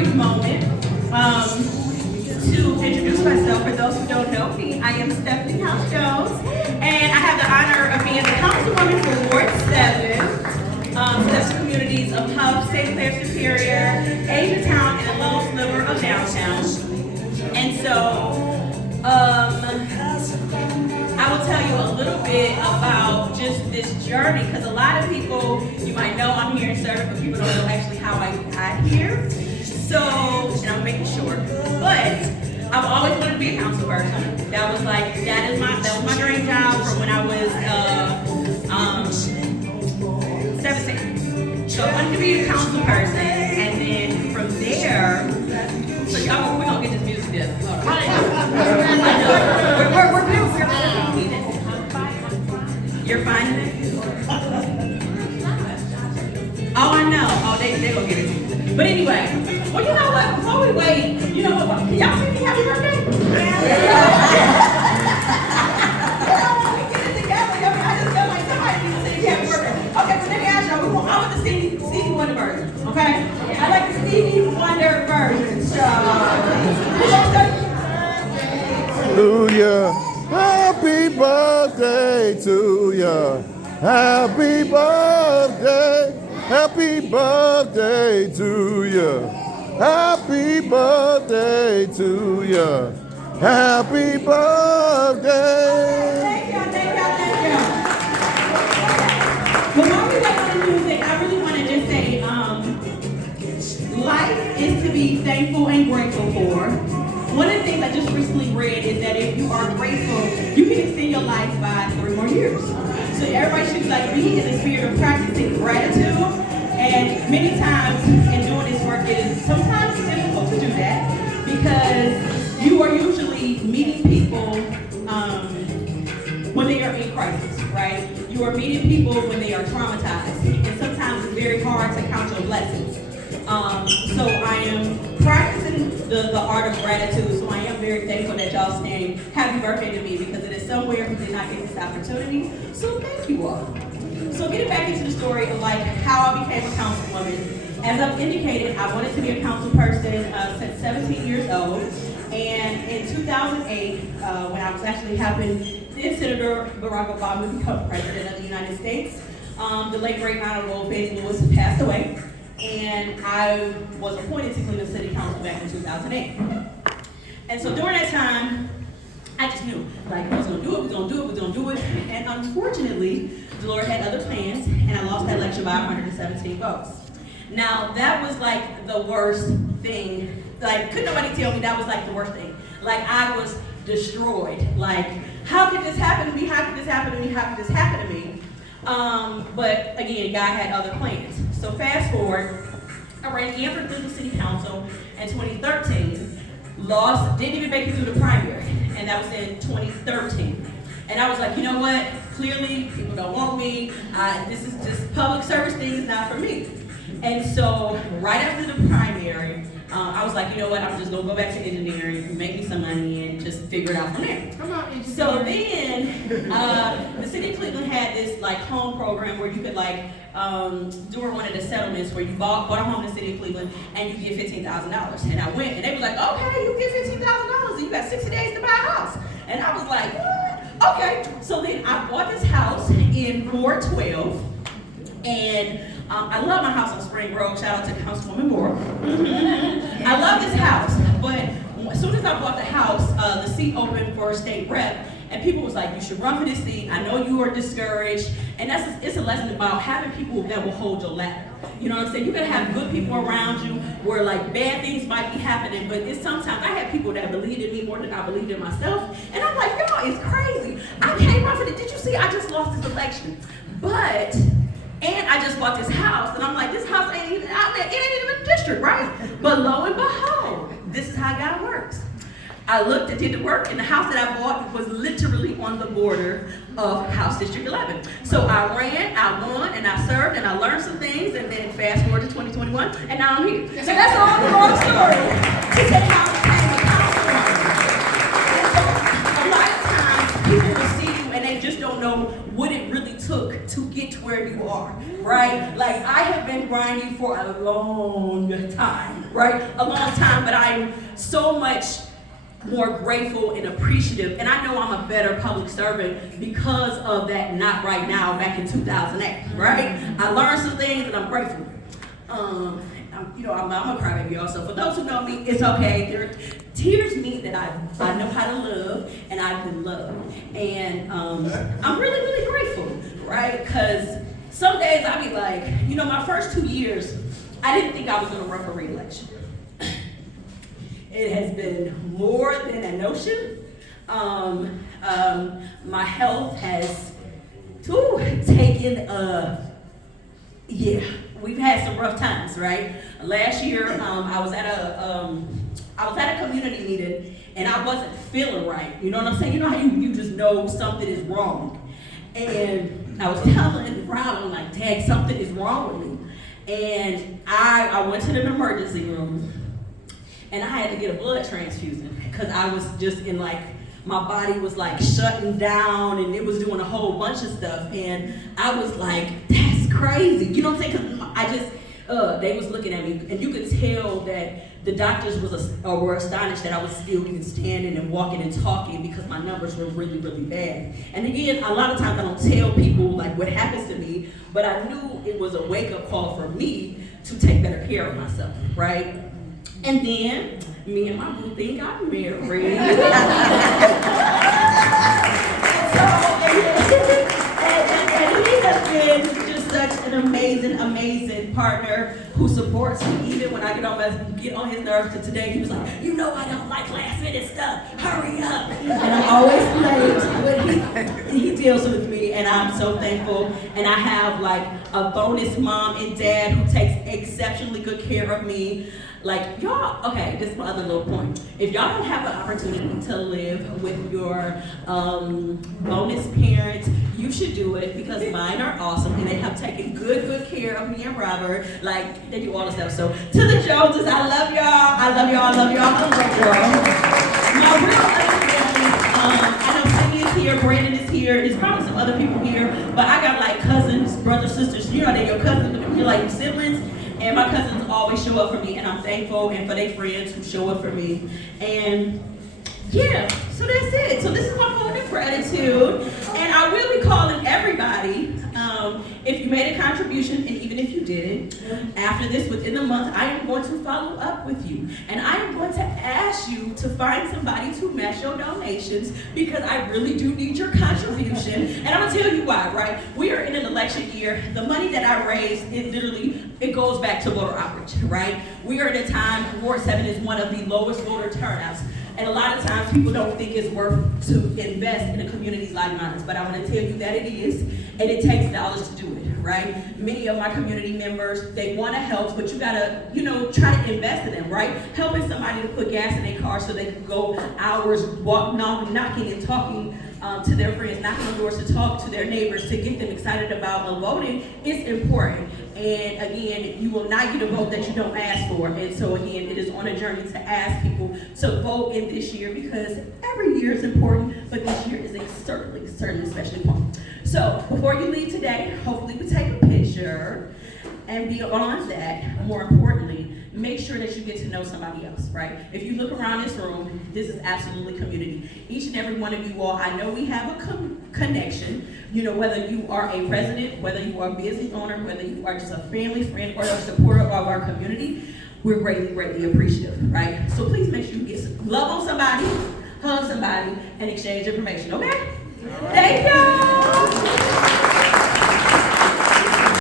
brief moment to introduce myself. For those who don't know me, I am Stephanie Howse Jones, and I have the honor of being the councilwoman for Ward 7. So that's the communities of Huff, St. Clair Superior, Asiatown, and a little sliver of downtown. And so, I will tell you a little bit about just this journey, because a lot of people, you might know I'm here in service, but people don't know actually how I got here. So, and I'm making sure, but I've always wanted to be a council person. That was my dream job from when I was 17. So I wanted to be a council person, and then from there, so y'all, we're gonna get this music together. Hold on. We're You're finding it? Oh, I know. Oh, they gonna get it. But anyway, well, you know what? Before we wait, you know what? Can y'all sing me happy birthday? Get it together. I just feel like somebody needs to sing happy birthday. Okay, so let me ask y'all. I want the Stevie Wonder version. Okay? I like the Stevie Wonder version. So, hallelujah. Happy birthday to ya. Happy birthday. Happy birthday to ya. Happy birthday to ya. Happy birthday. Thank you. But while we wait on the music, I really want to just say, life is to be thankful and grateful for. One of the things I just recently read is that if you are grateful, you can extend your life by 3 more years. So everybody should be in the spirit of practicing gratitude. And many times in doing this work, it is sometimes difficult to do that because you are usually meeting people when they are in crisis, right? You are meeting people when they are traumatized. And sometimes it's very hard to count your blessings. So I am practicing the art of gratitude, so I am very thankful that y'all saying happy birthday to me, because it is somewhere who did not get this opportunity, so thank you all. So getting back into the story of how I became a councilwoman, as I've indicated, I wanted to be a council person since 17 years old, and in 2008, when I was actually having then Senator Barack Obama become president of the United States, the late great Honorable Fannie Lewis passed away. And I was appointed to Cleveland City Council back in 2008. And so during that time, I just knew, we was gonna do it. And unfortunately, the Lord had other plans, and I lost that election by 117 votes. Now, that was the worst thing. Couldn't nobody tell me that was the worst thing. I was destroyed. How could this happen to me? How could this happen to me? How could this happen to me? But again, God had other plans. So fast forward, I ran again for Cleveland City Council in 2013, lost, didn't even make it through the primary, and that was in 2013. And I was like, you know what, clearly people don't want me, this is just public service things, not for me. And so right after the primary, I was like, you know what, I'm just gonna go back to engineering, make me some money, and just figure it out from there. Come on, engineer. So then, the city of Cleveland had this home program where you could during one of the settlements where you bought a home in the city of Cleveland and you get $15,000. And I went, and they were like, okay, you get $15,000 and you got 60 days to buy a house. And I was like, what? Okay. So then I bought this house in Ward 12, and I love my house on Spring Grove. Shout out to Councilwoman Moore. I love this house, but as soon as I bought the house, the seat opened for a state rep, and people was like, you should run for this seat. I know you are discouraged. And it's a lesson about having people that will hold your ladder. You know what I'm saying? You can have good people around you where bad things might be happening, but it's sometimes I have people that believed in me more than I believed in myself. And I'm like, y'all, it's crazy. I can't run for this. Did you see? I just lost this election. And I just bought this house, and I'm like, this house ain't even out there. It ain't even a district, right? But lo and behold, this is how God works. I looked and did the work, and the house that I bought was literally on the border of House District 11. So I ran, I won, and I served, and I learned some things, and then fast forward to 2021, and now I'm here. So that's all the long story to tell you how I became a councilwoman. And so a lot of times people will see you, and they just don't know what it really took to get to where you are, right? I have been grinding for a long time. right? A long time, but I am so much more grateful and appreciative, and I know I'm a better public servant because of that not right now back in 2008, right? I learned some things and I'm grateful. I'm a crybaby also. For those who know me, it's okay. Tears mean that I know how to love and I've been loved. And I'm really, really grateful, right? Because some days I be like, my first 2 years, I didn't think I was going to run for re-election. It has been more than a notion. My health has taken we've had some rough times, right? Last year, I was at a community meeting and I wasn't feeling right. You know what I'm saying? You know how you just know something is wrong. And I was telling Rob, I'm like, Dad, something is wrong with me. And I went to the emergency room and I had to get a blood transfusion because I was just in my body was shutting down and it was doing a whole bunch of stuff. And I was like, that's crazy. You know what I'm saying? Because they was looking at me and you could tell that the doctors were astonished that I was still even standing and walking and talking because my numbers were really, really bad. And again, a lot of times I don't tell people what happens to me, but I knew it was a wake-up call for me to take better care of myself, right? And then me and my boo thing got married. and he has been just such an amazing partner who supports me even when I get on his nerves. To today, he was like, I don't like last minute stuff. Hurry up. And I'm always late, but he deals with me, and I'm so thankful. And I have a bonus mom and dad who takes exceptionally good care of me. Y'all, okay, this is my other little point. If y'all don't have the opportunity to live with your bonus parents, you should do it because mine are awesome and they have taken good care of me and Robert. They do all the stuff. So to the Joneses, I love y'all. I love y'all. My real other family, I know Cindy is here, Brandon is here, there's probably some other people here, but I got cousins, brothers, sisters, they're your cousins, you're siblings. And my cousins always show up for me, and I'm thankful, and for their friends who show up for me. And yeah, so that's it. So this is my moment of gratitude. And I will be calling everybody, if you made a contribution, and even if you didn't, after this, within the month, I am going to follow up with you. And I am going to ask you to find somebody to match your donations because I really do need your contribution. And I'm going to tell you why, right? We are in an election year. The money that I raise, it goes back to voter outreach, right? We are at a time, Ward 7 is one of the lowest voter turnouts. And a lot of times people don't think it's worth to invest in a community like mine, but I want to tell you that it is, and it takes dollars to do it, right? Many of my community members, they want to help, but you gotta, try to invest in them, right? Helping somebody to put gas in their car so they can go hours knocking and talking to their friends, knocking on doors to talk to their neighbors, to get them excited about voting is important. And again, you will not get a vote that you don't ask for. And so again, it is on a journey to ask people to vote in this year because every year is important, but this year is certainly especially important. So before you leave today, hopefully we take a picture. And beyond that, more importantly, make sure that you get to know somebody else, right? If you look around this room, this is absolutely community. Each and every one of you all, I know we have a connection, whether you are a resident, whether you are a business owner, whether you are just a family friend or a supporter of our community, we're greatly appreciative, right? So please make sure you get love on somebody, hug somebody, and exchange information, okay? Thank you.